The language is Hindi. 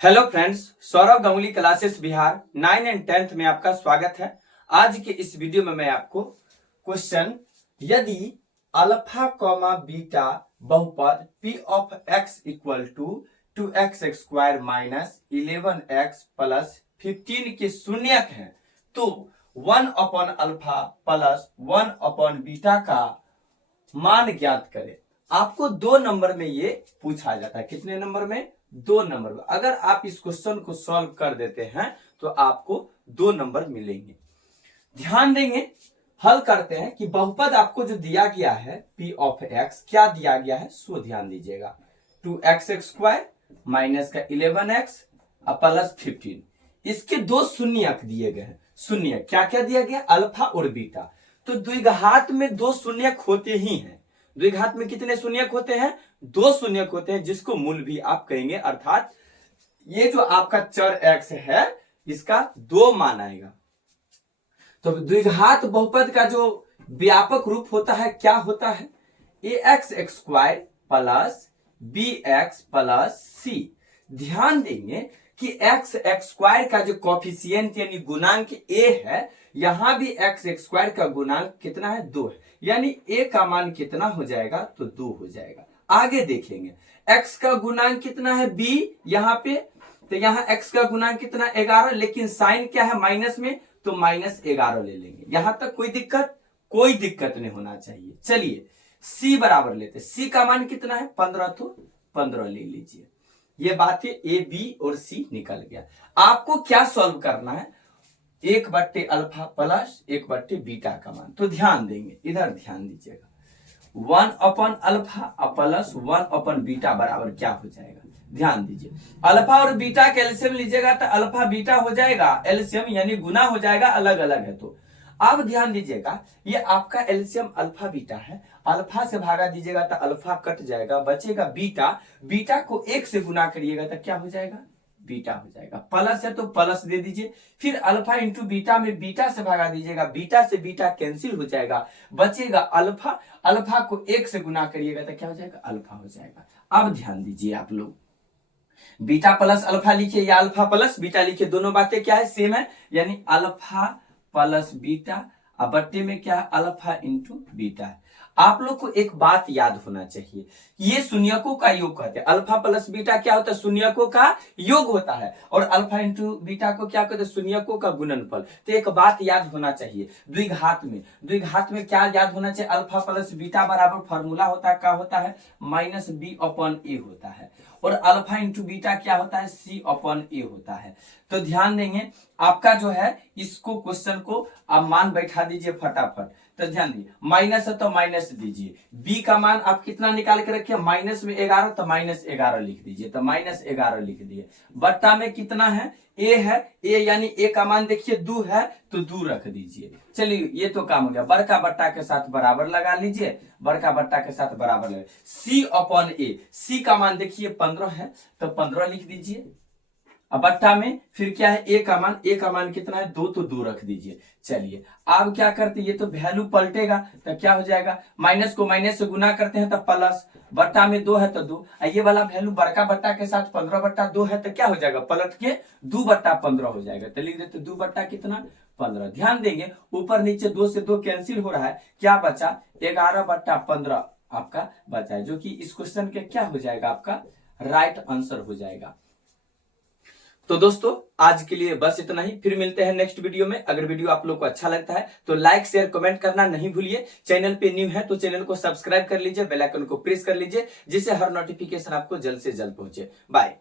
Hello friends, Saurabh Ganguly classes Bihar 9 and 10th में आपका स्वागत है। आज के इस वीडियो में मैं आपको क्वेश्चन यदि अल्फा कॉमा बीटा बहुपद p of x equal to 2x square minus 11x plus 15 के शून्यक है तो 1 upon alpha plus 1 upon beta का मान ज्ञात करें। आपको 2 नंबर में ये पूछा जाता है। कितने नंबर में? 2 नंबर में। अगर आप इस क्वेश्चन को सॉल्व कर देते हैं तो आपको 2 नंबर मिलेंगे। ध्यान देंगे, हल करते हैं कि बहुपद आपको जो दिया गया है p ऑफ x, क्या दिया गया है सो ध्यान दीजिएगा। 2x स्क्वायर माइनस का 11x प्लस 15, इसके 2 शून्यक दिए गए हैं। शून्य क्या क्या दिया गया? अल्फा और बीटा। तो द्विघात में 2 शून्यक होते ही हैं। द्विघात में कितने शून्यक होते हैं? 2 शून्यक होते हैं, जिसको मूल भी आप कहेंगे। अर्थात ये जो आपका चर x है इसका 2 मान आएगा। तो द्विघात बहुपद का जो व्यापक रूप होता है क्या होता है? ax square plus bx plus c। ध्यान देंगे कि x स्क्वायर का जो कॉफिशिएंट यानी गुणांक a है, यहां भी x स्क्वायर का गुणांक कितना है? 2 है। यानी a का मान कितना हो जाएगा? तो 2 हो जाएगा। आगे देखेंगे x का गुणांक कितना है? b यहां पे, तो यहां x का गुणांक कितना? 11, लेकिन साइन क्या है माइनस में, तो माइनस 11 ले लेंगे। यहां तक कोई दिक्कत? कोई दिक्कत नहीं होना चाहिए। चलिए c बराबर लेते, c का मान कितना है? 15, तो 15 ले लीजिए। ये बातें a b और c निकल गया। आपको क्या सॉल्व करना है? 1/, अल्फा प्लस 1/, बीटा का मान। तो ध्यान देंगे, इधर ध्यान दीजिएगा। 1 upon alpha plus 1 upon beta बराबर क्या हो जाएगा? ध्यान दीजिए, अल्फा और बीटा का एलसीएम लीजिएगा तो अल्फा बीटा हो जाएगा। एलसीएम यानी गुना हो जाएगा, अलग अलग है तो। अब ध्यान दीजिएगा, ये आपका एलसीएम अल्फा बीटा है। अल्फा से भागा दीजिएगा तो अल्फा कट जाएगा, बचेगा बीटा। बीटा को 1 से गुना करिएगा तो क्या हो जाएगा? बीटा हो जाएगा। प्लस है तो प्लस दे दीजिए। फिर अल्फा इंटू बीटा में बीटा से भागा दीजिएगा, बीटा से बीटा कैंसिल हो जाएगा, बचेगा अल्फा। अल्फा को 1 से गुना करिएगा तो क्या हो जाएगा? अल्फा हो जाएगा। अब ध्यान दीजिए आप लोग, बीटा प्लस अल्फा लिखिए या अल्फा प्लस बीटा लिखिए, दोनों बातें क्या है? सेम है। यानी अल्फा प्लस बीटा, अब बट्टे में क्या है? अल्फा इंटू बीटा है। आप लोग को एक बात याद होना चाहिए, ये शून्यकों का योग कहते हैं। अल्फा प्लस बीटा क्या होता है? शून्यकों का योग होता है। और अल्फा इंटू बीटा को क्या कहते हैं? शून्यकों का गुणनफल। तो एक बात याद होना चाहिए, द्विघात में क्या याद होना चाहिए? अल्फा प्लस बीटा बराबर फॉर्मूला होता है, क्या होता है? माइनस b अपॉन a होता है। और अल्फा इंटू बीटा क्या होता है? c अपॉन a होता है। तो ध्यान देंगे, आपका जो है इसको क्वेश्चन को आप मान बैठा दीजिए फटाफट। तो ध्यान दीजिए, माइनस है तो माइनस दीजिए। b का मान आप कितना निकाल के रखिए? माइनस में 11, तो माइनस 11 लिख दीजिए। तो माइनस 11 लिख दिए। बट्टा में कितना है? a है। a यानी a का मान देखिए 2 है, तो 2 रख दीजिए। चलिए ये तो काम हो गया। बड़का बट्टा के साथ बराबर लगा लीजिए, बड़का बट्टा के साथ बराबर लगा। c अपॉन a, c का मान देखिए 15 है, तो 15 लिख दीजिए। अब बट्टा में फिर क्या है? a का मान कितना है? 2, तो 2 रख दीजिए। चलिए अब क्या करते, ये तो वैल्यू पलटेगा तो क्या हो जाएगा? माइनस को माइनस से गुना करते हैं तो प्लस, बट्टा में 2 है तो 2। ये वाला वैल्यू बड़का बट्टा के साथ 15/2 है तो क्या हो जाएगा? पलट के 2/15 हो जाएगा। तो लिख देते 2 बट्टा कितना? 15। ध्यान देंगे, ऊपर नीचे 2 से 2 कैंसिल हो रहा है, क्या बचा? 11/15 आपका बचा है, जो कि इस क्वेश्चन के क्या हो जाएगा? आपका राइट आंसर हो जाएगा। तो दोस्तों आज के लिए बस इतना ही, फिर मिलते हैं नेक्स्ट वीडियो में। अगर वीडियो आप लोग को अच्छा लगता है तो लाइक शेयर कमेंट करना नहीं भूलिए। चैनल पे न्यू है तो चैनल को सब्सक्राइब कर लीजिए, बेल आइकन को प्रेस कर लीजिए, जिससे हर नोटिफिकेशन आपको जल्द से जल्द पहुंचे। बाय।